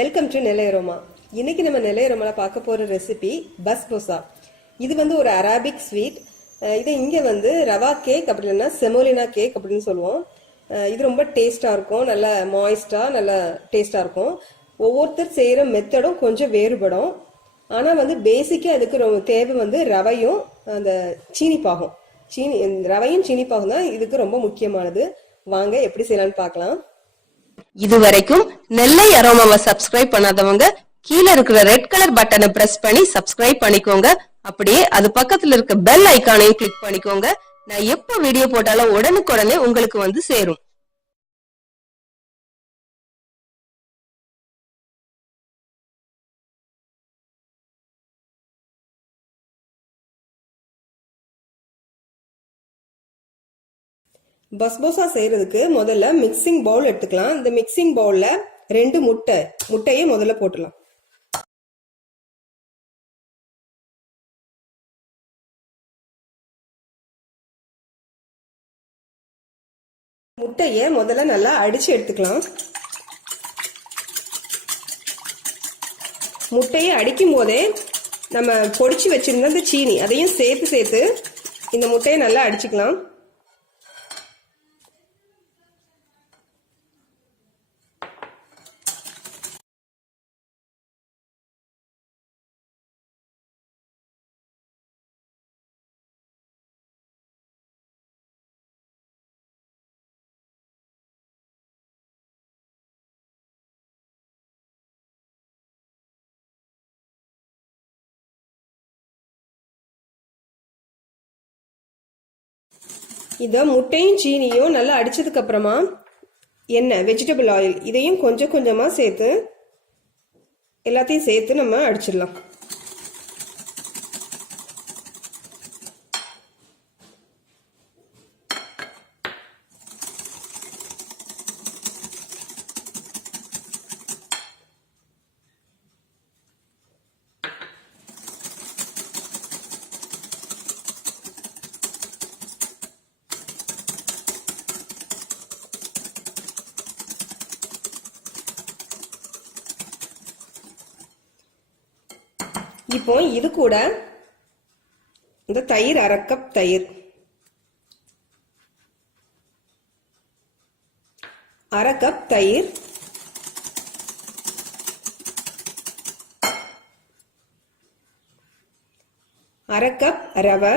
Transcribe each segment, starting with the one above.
Welcome to நிலையரோமா. இன்னைக்கு நம்ம நிலையரோமால பார்க்க போற ரெசிபி basbousa. இது வந்து ஒரு அரபிக் ஸ்வீட். இது இங்க வந்து ரவா கேக் அப்படி இல்லைன்னா செமோலினா கேக் அப்படின்னு சொல்லுவோம். இது ரொம்ப டேஸ்டா இருக்கும், நல்ல மாய்ஸ்டா நல்ல டேஸ்டா இருக்கும். ஒவ்வொருத்தர் செய்யற மெத்தடும் கொஞ்சம் வேறுபடும். ஆனா வந்து பேசிக்கா அதுக்கு ரொம்ப தேவை வந்து ரவையும் அந்த சீனி பாகும். ரவையும் சீனி பாகும் தான் இதுக்கு ரொம்ப முக்கியமானது. வாங்க எப்படி செய்யலாம்னு பார்க்கலாம். இதுவரைக்கும் நெல்லை அரோமாவை சப்ஸ்கிரைப் பண்ணாதவங்க கீழே இருக்கிற ரெட் கலர் பட்டனை பிரஸ் பண்ணி சப்ஸ்கிரைப் பண்ணிக்கோங்க. அப்படியே அது பக்கத்துல இருக்க பெல் ஐகானையும் கிளிக் பண்ணிக்கோங்க. நான் எப்ப வீடியோ போட்டாலும் உடனுக்குடனே உங்களுக்கு வந்து சேரும். பஸ்போசா செய்யறதுக்கு முதல்ல மிக்சிங் பவுல் எடுத்துக்கலாம். இந்த மிக்சிங் பவுல்ல 2 முட்டையை முதல்ல போட்டுடலாம். முட்டையை முதல்ல நல்லா அடிச்சு எடுத்துக்கலாம். முட்டையை அடிக்கும் போதே நம்ம பொடிச்சு வச்சிருந்த அந்த சீனி அதையும் சேர்த்து இந்த முட்டையை நல்லா அடிச்சுக்கலாம். இதை முட்டையும் சீனியும் நல்லா அடிச்சதுக்கு அப்புறமா எண்ணெய், வெஜிடபிள் ஆயில் இதையும் கொஞ்சம் கொஞ்சமா சேர்த்து எல்லாத்தையும் சேர்த்து நம்ம அடிச்சிடலாம். இப்போ இது கூட இந்த தயிர், 1/2 கப் தயிர், 1/2 கப் தயிர், 1/2 கப் ரவை,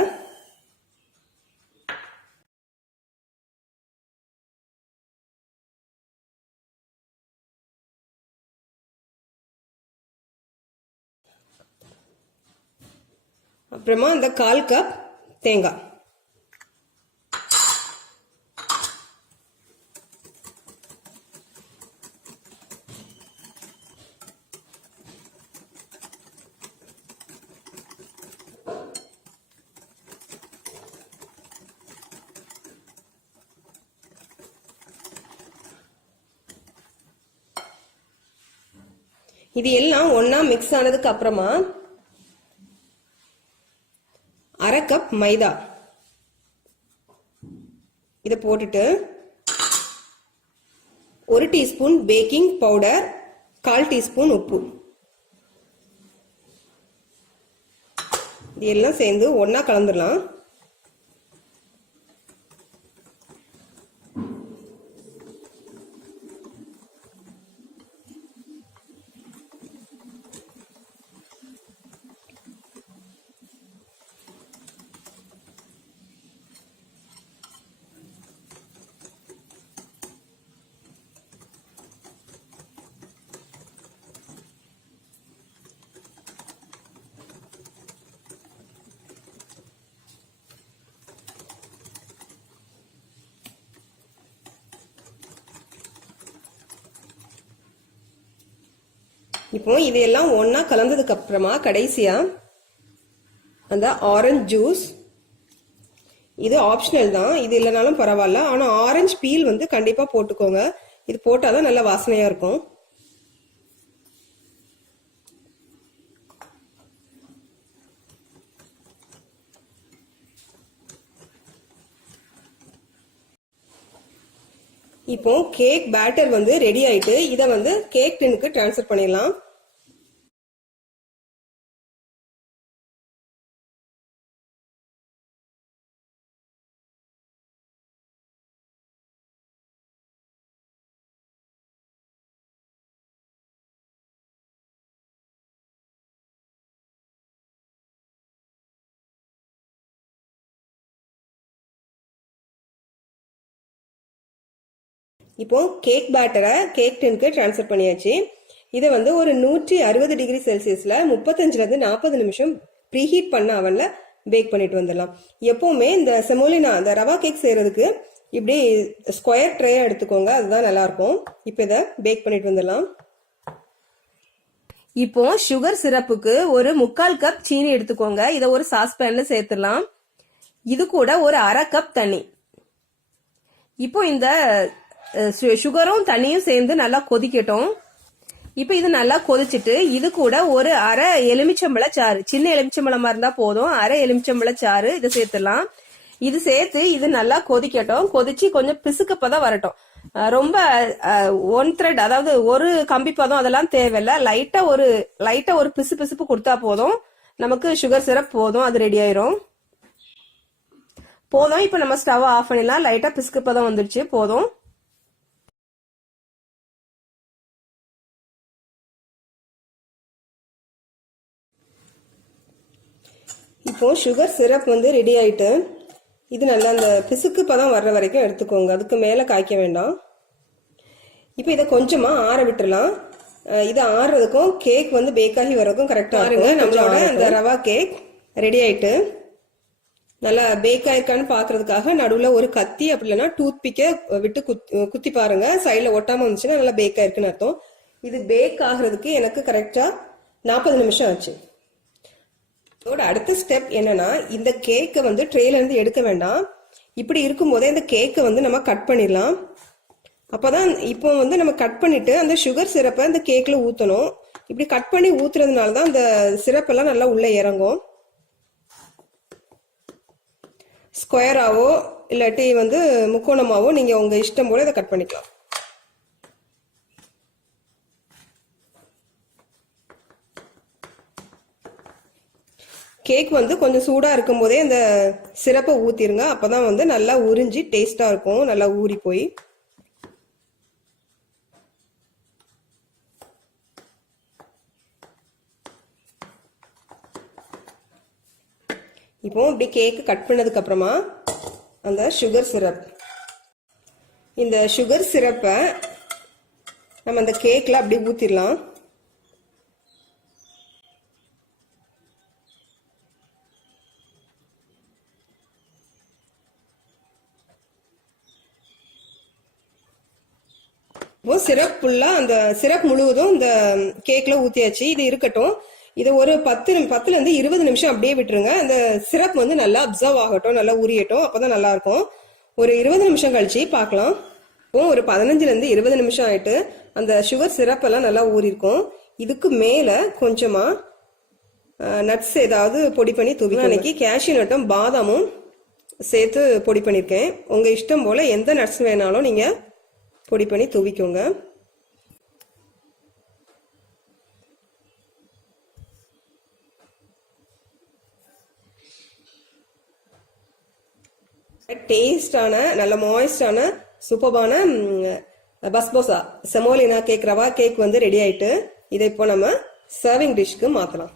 அப்புறமா இந்த 1/4 கப் தேங்காய். இது எல்லாம் ஒன்னா மிக்ஸ் ஆனதுக்கு அப்புறமா 1/2 கப் மைதா இதை போட்டுட்டு 1 டீஸ்பூன் பேக்கிங் பவுடர், 1/4 டீஸ்பூன் உப்பு, இது எல்லாம் சேர்ந்து ஒன்னா கலந்துடலாம். இப்போ இதெல்லாம் ஒன்னா கலந்ததுக்கு அப்புறமா கடைசியா அந்த ஆரஞ்சு ஜூஸ், இது ஆப்ஷனல் தான், இது இல்லைனாலும் பரவாயில்ல. ஆனா ஆரஞ்சு பீல் வந்து கண்டிப்பா போட்டுக்கோங்க. இது போட்டாதான் நல்ல வாசனையா இருக்கும். இப்போ கேக் பேட்டர் வந்து ரெடி ஆயிட்டு இதை வந்து கேக் டின்னுக்கு டிரான்ஸ்ஃபர் பண்ணிடலாம். இப்போ கேக் பேட்டரை கேக் டின்க்கு டிரான்ஸ்ஃபர் பண்ணியாச்சு. இதை வந்து ஒரு 160 டிகிரி செல்சியஸ்ல 35ல இருந்து 40 நிமிஷம் ப்ரீஹீட் பண்ண அவன்ல பேக் பண்ணிட்டு வந்துடலாம். எப்பவுமே இந்த செமோலினா இந்த ரவா கேக் செய்யறதுக்கு இப்படி ஸ்கொயர் ட்ரேயா எடுத்துக்கோங்க, அதுதான் நல்லா இருக்கும். இப்போ இதை பேக் பண்ணிட்டு வந்துடலாம். இப்போ சுகர் சிரப்புக்கு ஒரு 3/4 கப் சீனி எடுத்துக்கோங்க. இதை ஒரு சாஸ்பேன்ல சேர்த்துடலாம். இது கூட ஒரு 1/2 கப் தண்ணி. இப்போ இந்த சுகரும் தண்ணியும் சேர்ந்து நல்லா கொதிக்கட்டும். இப்போ இது நல்லா கொதிச்சுட்டு இது கூட ஒரு 1/2 எலுமிச்சம்பழ சாறு, சின்ன எலுமிச்சம்பழமா இருந்தா போதும், 1/2 எலுமிச்சம்பழ சாறு இதை சேர்த்துடலாம். இது சேர்த்து இது நல்லா கொதிக்கட்டும். கொதிச்சு கொஞ்சம் பிசுக்கப்பதான் வரட்டும். ரொம்ப ஒன் த்ரெட், அதாவது ஒரு கம்பி பதம் அதெல்லாம் தேவையில்ல. லைட்டா ஒரு பிசு பிசுப்பு கொடுத்தா போதும், நமக்கு சுகர் சிரப் போதும், அது ரெடி ஆயிரும். போதும். இப்ப நம்ம ஸ்டவ் ஆஃப் பண்ணிடலாம். லைட்டா பிசுக்கு பதம் வந்துருச்சு, போதும். இப்போ சுகர் சிரப் வந்து ரெடி ஆயிட்டு இது நல்லா அந்த பிசுக்கு பதம் வர்ற வரைக்கும் எடுத்துக்கோங்க, அதுக்கு மேல காய்க்க வேண்டாம். இப்போ இதை கொஞ்சமா ஆற விட்டுறலாம். இது ஆறுறதுக்கும் கேக் வந்து பேக் ஆகி வர்றதுக்கும் கரெக்டா இருக்கும். நம்மளோட அந்த ரவா கேக் ரெடி ஆயிட்டு நல்லா பேக் ஆயிருக்கான்னு பாக்குறதுக்காக நடுவுல ஒரு கத்தி அப்படி இல்லைன்னா டூத் பிக்க விட்டு குத்தி பாருங்க. சைட்ல ஒட்டாம வந்துச்சுன்னா நல்லா பேக் ஆயிருக்குன்னு அர்த்தம். இது பேக் ஆகுறதுக்கு எனக்கு கரெக்டா 40 நிமிஷம் ஆச்சு. இதோட அடுத்த ஸ்டெப் என்னன்னா, இந்த கேக்கை வந்து ட்ரேல இருந்து எடுக்க வேண்டாம். இப்படி இருக்கும் போதே இந்த கேக்கை வந்து நம்ம கட் பண்ணிடலாம். அப்பதான் இப்போ வந்து நம்ம கட் பண்ணிட்டு அந்த சுகர் சிரப்பை இந்த கேக்ல ஊத்தணும். இப்படி கட் பண்ணி ஊத்துறதுனாலதான் அந்த சிரப் எல்லாம் நல்லா உள்ள இறங்கும். ஸ்கொயராவோ இல்லாட்டி வந்து முக்கோணமாவோ நீங்க உங்க இஷ்டம் போல இதை கட் பண்ணிக்கலாம். கேக் வந்து கொஞ்சம் சூடா இருக்கும் போதே அந்த சிரப்பை ஊத்திருங்க. அப்பதான் வந்து நல்லா உறிஞ்சி டேஸ்டா இருக்கும், நல்லா ஊறி போய். இப்போ இப்படி கேக் கட் பண்ணதுக்கு அப்புறமா அந்த சுகர் சிரப், இந்த சுகர் சிரப்பை நம்ம அந்த கேக்ல அப்படி ஊத்திடலாம். இப்போ சிரப் ஃபுல்லா அந்த சிரப் முழுவதும் இந்த கேக்ல ஊத்தியாச்சு. இது இருக்கட்டும். இதை ஒரு 10ல இருந்து 20 நிமிஷம் அப்படியே விட்டுருங்க. அந்த சிரப் வந்து நல்லா அப்சர்வ் ஆகட்டும், நல்லா ஊறியட்டும், அப்பதான் நல்லா இருக்கும். ஒரு 20 நிமிஷம் கழிச்சு பார்க்கலாம். இப்போ ஒரு 15ல இருந்து 20 நிமிஷம் ஆயிட்டு அந்த சுகர் சிரப் எல்லாம் நல்லா ஊறி இருக்கும். இதுக்கு மேல கொஞ்சமா நட்ஸ் ஏதாவது பொடி பண்ணி தூவிக்கணும். இன்னைக்கு கேஷ்யூ நட்டும் பாதாமும் சேர்த்து பொடி பண்ணிருக்கேன். உங்க இஷ்டம் போல எந்த நட்ஸ் வேணாலும் நீங்க பொடி பண்ணி தூவிக்கோங்க. டேஸ்டான நல்ல மாய்ஸ்டான சூப்பரான basbousa semolina cake rava cake வந்து ரெடி ஆயிட்டு இதை இப்போ நம்ம சர்விங் டிஷ்க்கு மாத்தலாம்.